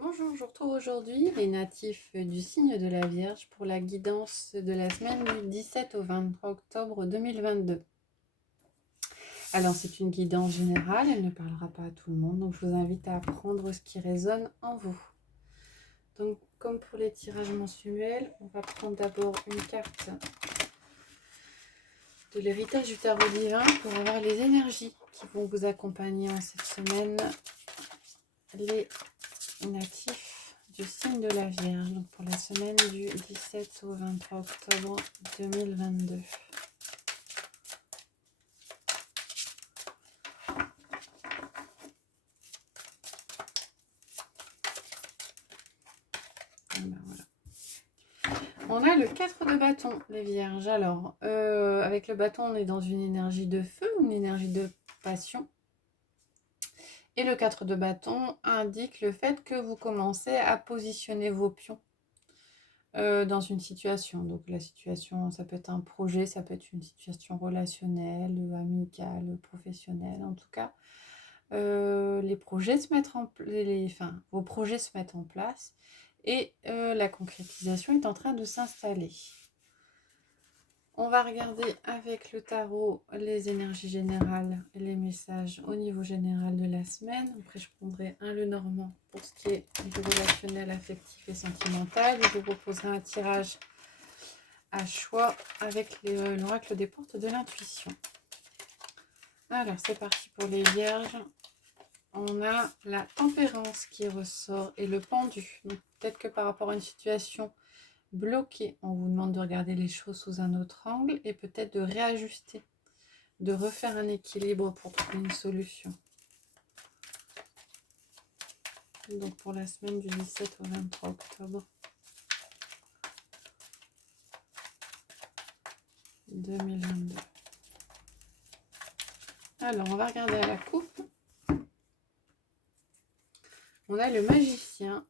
Bonjour, je retrouve aujourd'hui les natifs du signe de la Vierge pour la guidance de la semaine du 17 au 23 octobre 2022. Alors c'est une guidance générale, elle ne parlera pas à tout le monde, donc je vous invite à prendre ce qui résonne en vous. Donc comme pour les tirages mensuels, on va prendre d'abord une carte de l'héritage du tarot divin pour avoir les énergies qui vont vous accompagner en cette semaine, les natifs du signe de la Vierge, donc pour la semaine du 17 au 23 octobre 2022. Ben voilà. On a le 4 de bâton, les Vierges. Alors, avec le bâton, on est dans une énergie de feu, une énergie de passion. Et le 4 de bâton indique le fait que vous commencez à positionner vos pions dans une situation. Donc la situation, ça peut être un projet, ça peut être une situation relationnelle, amicale, professionnelle. En tout cas, les projets se mettent vos projets se mettent en place et la concrétisation est en train de s'installer. On va regarder avec le tarot les énergies générales et les messages au niveau général de la semaine. Après, je prendrai un Lenormand pour ce qui est du relationnel, affectif et sentimental. Je vous proposerai un tirage à choix avec l'oracle des portes de l'intuition. Alors, c'est parti pour les vierges. On a la tempérance qui ressort et le pendu. Donc, peut-être que par rapport à une situation bloquée, on vous demande de regarder les choses sous un autre angle et peut-être de réajuster, de refaire un équilibre pour trouver une solution. Donc, pour la semaine du 17 au 23 octobre 2022. Alors, on va regarder à la coupe. On a le magicien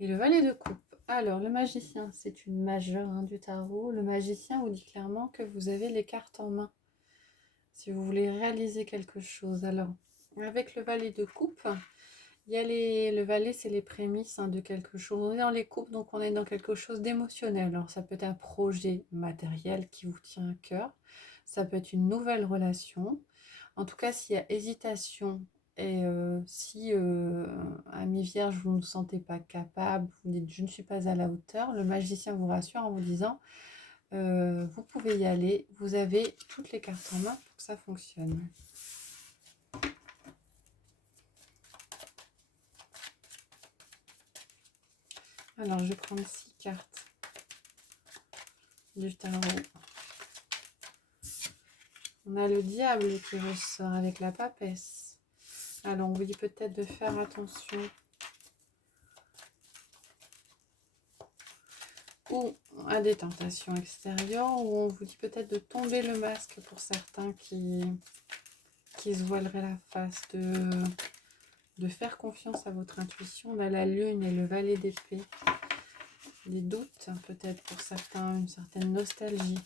et le valet de coupe. Alors, le magicien, c'est une majeure du tarot. Le magicien vous dit clairement que vous avez les cartes en main si vous voulez réaliser quelque chose. Alors, avec le valet de coupe, il y a le valet, c'est les prémices de quelque chose. On est dans les coupes, donc on est dans quelque chose d'émotionnel. Alors, ça peut être un projet matériel qui vous tient à cœur. Ça peut être une nouvelle relation. En tout cas, s'il y a hésitation et si ami vierge, vous ne vous sentez pas capable, vous dites je ne suis pas à la hauteur, le magicien vous rassure en vous disant vous pouvez y aller, vous avez toutes les cartes en main pour que ça fonctionne. Alors, je vais prendre 6 cartes du tarot. On a le diable qui ressort avec la papesse. Alors, on vous dit peut-être de faire attention ou à des tentations extérieures, ou on vous dit peut-être de tomber le masque pour certains qui se voileraient la face, de faire confiance à votre intuition. On a la lune et le valet d'épée. Des doutes, peut-être pour certains, une certaine nostalgie.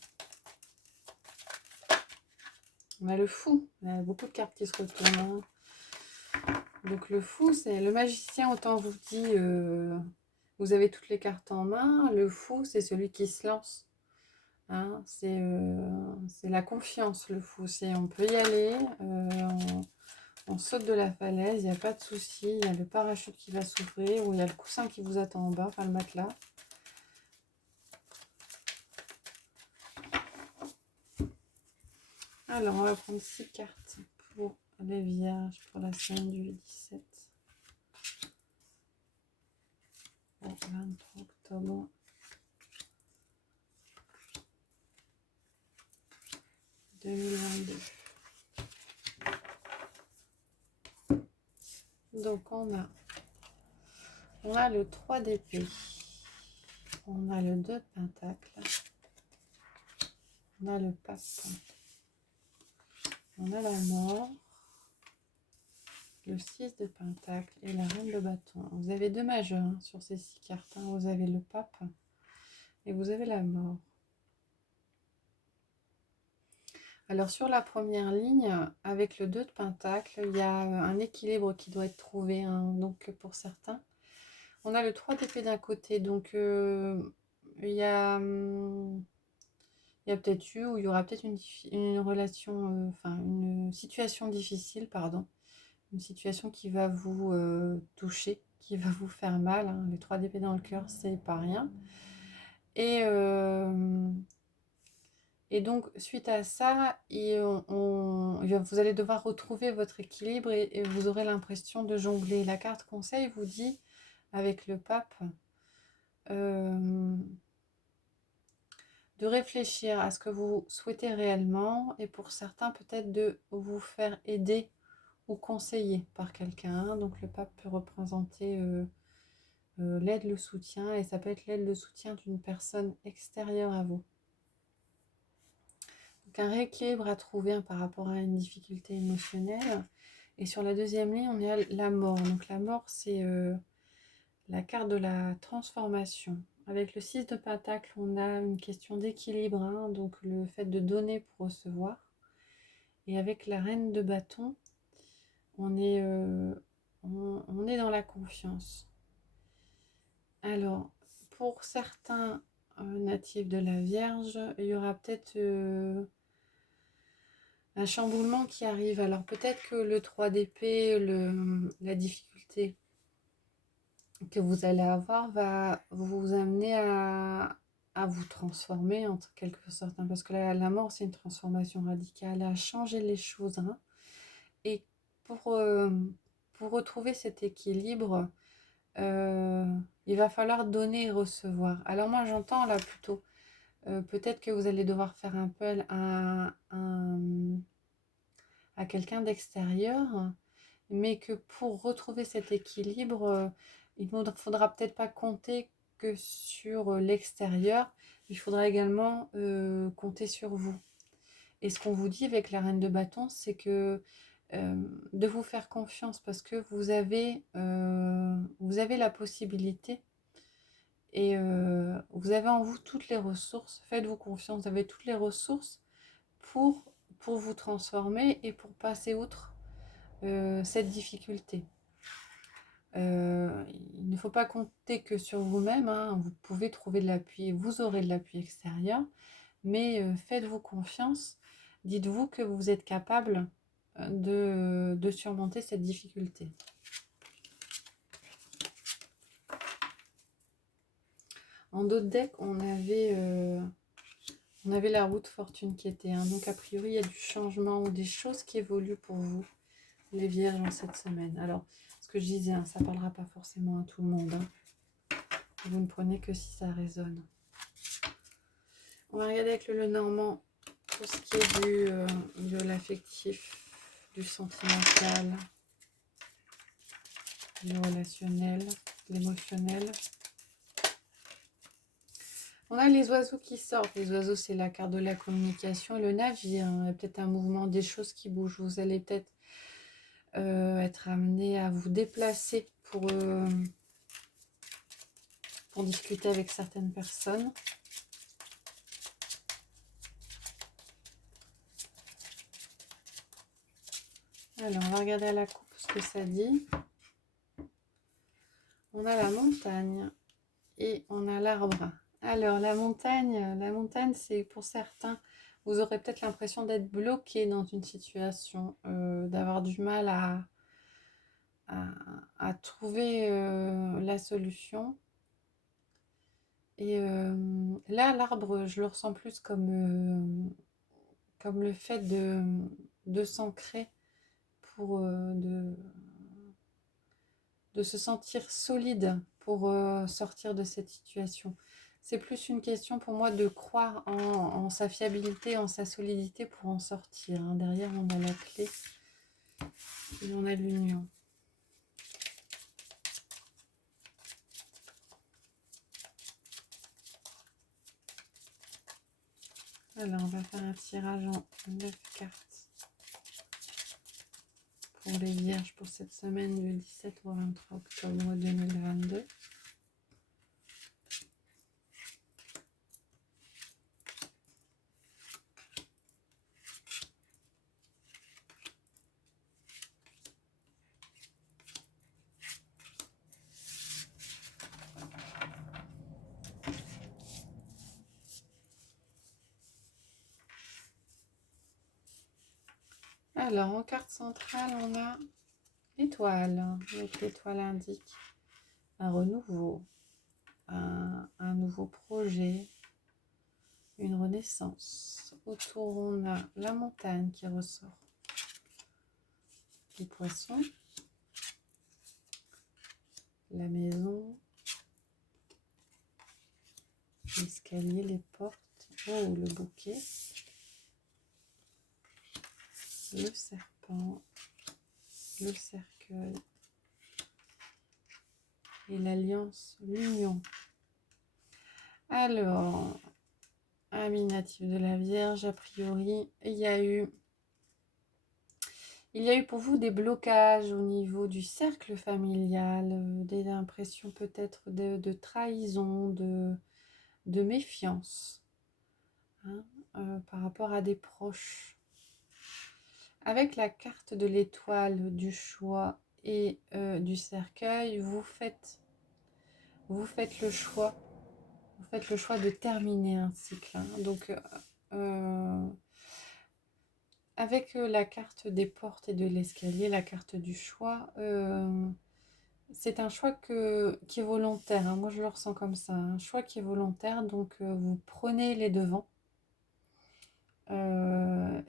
On a le fou, il y a beaucoup de cartes qui se retournent. Donc le fou, c'est le magicien, autant vous dit, vous avez toutes les cartes en main. Le fou, c'est celui qui se lance. Hein, c'est la confiance, le fou. C'est on peut y aller, on saute de la falaise, il n'y a pas de souci. Il y a le parachute qui va s'ouvrir ou il y a le coussin qui vous attend en bas, enfin le matelas. Alors, on va prendre 6 cartes pour les vierges pour la semaine du 17 au 23 octobre 2022. Donc, on a le 3 d'épée, on a le 2 de pentacle, on a le pape, on a la mort, le 6 de pentacle et la reine de bâton. Vous avez 2 majeurs sur ces 6 cartes. Vous avez le pape et vous avez la mort. Alors sur la première ligne, avec le 2 de Pentacle, il y a un équilibre qui doit être trouvé, hein, donc pour certains. On a le 3 d'épée d'un côté, donc il y a, peut-être eu, ou il y aura peut-être une relation, enfin une situation difficile, pardon. Une situation qui va vous toucher, qui va vous faire mal, hein. Les 3 d'épée dans le cœur, c'est pas rien. Et donc, suite à ça, vous allez devoir retrouver votre équilibre et vous aurez l'impression de jongler. La carte conseil vous dit, avec le pape, de réfléchir à ce que vous souhaitez réellement et pour certains, peut-être de vous faire aider ou conseiller par quelqu'un. Donc, le pape peut représenter l'aide, le soutien, et ça peut être l'aide, le soutien d'une personne extérieure à vous. Donc un rééquilibre à trouver par rapport à une difficulté émotionnelle. Et sur la deuxième ligne, on a la mort. Donc la mort, c'est la carte de la transformation. Avec le 6 de Pentacle, on a une question d'équilibre, hein, donc le fait de donner pour recevoir. Et avec la reine de bâton, on est dans la confiance. Alors, pour certains natifs de la Vierge, il y aura peut-être un chamboulement qui arrive. Alors, peut-être que le 3 d'épée, la difficulté que vous allez avoir va vous amener à vous transformer en quelque sorte, hein, parce que la mort, c'est une transformation radicale, à changer les choses, hein. Et pour retrouver cet équilibre, il va falloir donner et recevoir. Alors moi j'entends là plutôt, peut-être que vous allez devoir faire appel à quelqu'un d'extérieur, mais que pour retrouver cet équilibre, il ne faudra peut-être pas compter que sur l'extérieur, il faudra également compter sur vous. Et ce qu'on vous dit avec la reine de bâton, c'est que de vous faire confiance, parce que vous avez la possibilité et vous avez en vous toutes les ressources. Faites-vous confiance, vous avez toutes les ressources pour vous transformer et pour passer outre cette difficulté. Il ne faut pas compter que sur vous-même, hein. Vous pouvez trouver de l'appui, vous aurez de l'appui extérieur, mais faites-vous confiance. Dites-vous que vous êtes capable de surmonter cette difficulté. En d'autres decks, on avait la roue de fortune qui était, hein. Donc a priori, il y a du changement ou des choses qui évoluent pour vous, les vierges, en cette semaine. Alors, ce que je disais, hein, ça ne parlera pas forcément à tout le monde, hein. Vous ne prenez que si ça résonne. On va regarder avec le Lenormand tout ce qui est de l'affectif, du sentimental, du relationnel, de l'émotionnel. On a les oiseaux qui sortent. Les oiseaux, c'est la carte de la communication. Et le navire, hein, il y a peut-être un mouvement, des choses qui bougent. Vous allez peut-être être amené à vous déplacer pour discuter avec certaines personnes. Alors, on va regarder à la coupe ce que ça dit. On a la montagne et on a l'arbre. Alors, la montagne, c'est pour certains, vous aurez peut-être l'impression d'être bloqué dans une situation, d'avoir du mal à trouver la solution. Et là, l'arbre, je le ressens plus comme le fait de s'ancrer, pour de se sentir solide pour sortir de cette situation. C'est plus une question pour moi de croire en sa fiabilité, en sa solidité pour en sortir, hein. Derrière, on a la clé et on a l'union. Alors, on va faire un tirage en 9 cartes pour les vierges pour cette semaine du 17 au 23 octobre 2022. Alors, en carte centrale, on a l'étoile. Donc, l'étoile indique un renouveau, un nouveau projet, une renaissance. Autour, on a la montagne qui ressort. Les poissons, la maison, l'escalier, les portes. Oh, le bouquet, le serpent, le cercueil et l'alliance, l'union. Alors, amis natifs de la Vierge, a priori, il y a eu pour vous des blocages au niveau du cercle familial, des impressions peut-être de trahison, de méfiance, hein, par rapport à des proches. Avec la carte de l'étoile, du choix et du cercueil, vous faites le choix. Vous faites le choix de terminer un cycle. Hein. Donc, avec la carte des portes et de l'escalier, la carte du choix, c'est un choix qui est volontaire. Hein. Moi, je le ressens comme ça. Un choix qui est volontaire. Donc, vous prenez les devants.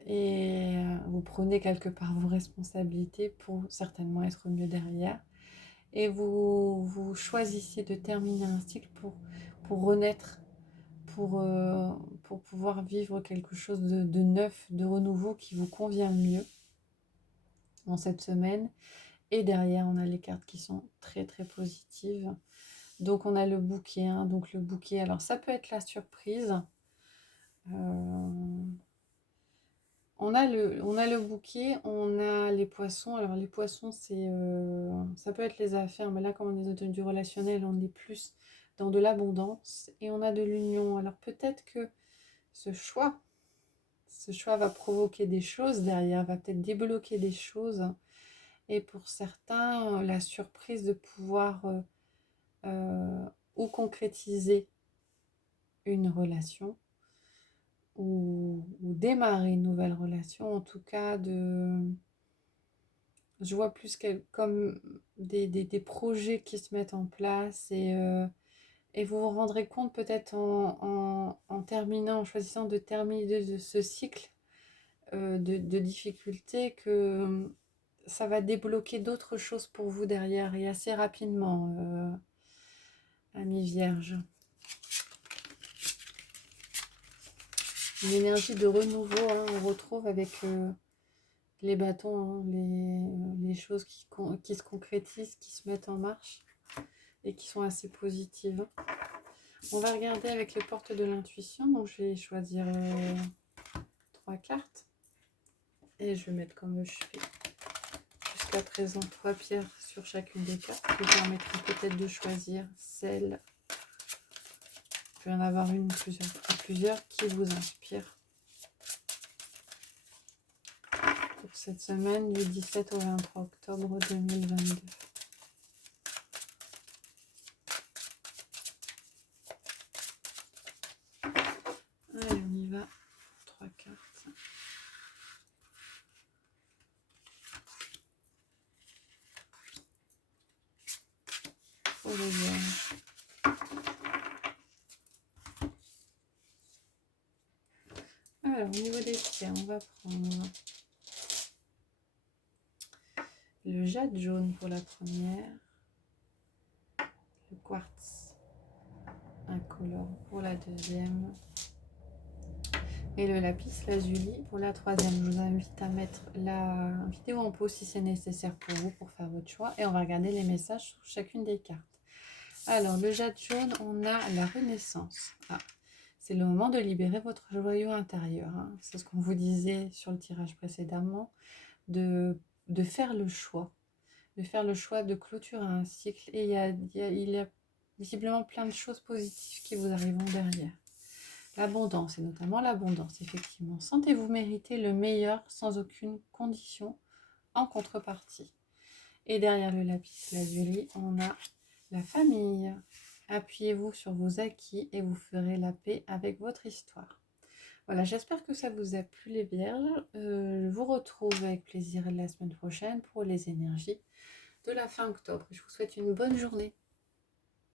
Et vous prenez quelque part vos responsabilités pour certainement être mieux derrière. Et vous choisissez de terminer un cycle pour renaître, pour pouvoir vivre quelque chose de neuf, de renouveau qui vous convient mieux en cette semaine. Et derrière, on a les cartes qui sont très très positives. Donc on a le bouquet. Hein. Donc le bouquet, alors ça peut être la surprise. On a le bouquet, on a les poissons. Alors les poissons, ça peut être les affaires, mais là, comme on est dans du relationnel, on est plus dans de l'abondance. Et on a de l'union. Alors peut-être que ce choix va provoquer des choses derrière, va peut-être débloquer des choses. Et pour certains, la surprise de pouvoir ou concrétiser une relation, ou démarrer une nouvelle relation, en tout cas je vois plus comme des projets qui se mettent en place et vous vous rendrez compte peut-être en terminant, en choisissant de terminer de ce cycle de difficultés que ça va débloquer d'autres choses pour vous derrière et assez rapidement, amis vierges. Une énergie de renouveau, hein, on retrouve avec les bâtons, hein, les choses qui se concrétisent, qui se mettent en marche et qui sont assez positives. On va regarder avec les portes de l'intuition. Donc je vais choisir 3 cartes et je vais mettre comme je fais jusqu'à présent 3 pierres sur chacune des cartes qui vous permettront peut-être de choisir celle. Il peut y en avoir une ou plusieurs qui vous inspirent pour cette semaine du 17 au 23 octobre 2022. Allez, on y va. 3 cartes. Pour les vierges. Alors, au niveau des pierres, on va prendre le jade jaune pour la première, le quartz incolore pour la deuxième et le lapis lazuli pour la troisième. Je vous invite à mettre la vidéo en pause si c'est nécessaire pour vous pour faire votre choix et on va regarder les messages sur chacune des cartes. Alors, le jade jaune, on a la renaissance. C'est le moment de libérer votre joyau intérieur. Hein. C'est ce qu'on vous disait sur le tirage précédemment, de faire le choix. De faire le choix de clôturer un cycle. Et il y a visiblement plein de choses positives qui vous arriveront derrière. L'abondance, et notamment l'abondance, effectivement. Sentez-vous mériter le meilleur sans aucune condition en contrepartie. Et derrière le lapis lazuli, on a la famille. Appuyez-vous sur vos acquis et vous ferez la paix avec votre histoire. Voilà, j'espère que ça vous a plu les Vierges. Je vous retrouve avec plaisir la semaine prochaine pour les énergies de la fin octobre. Je vous souhaite une bonne journée.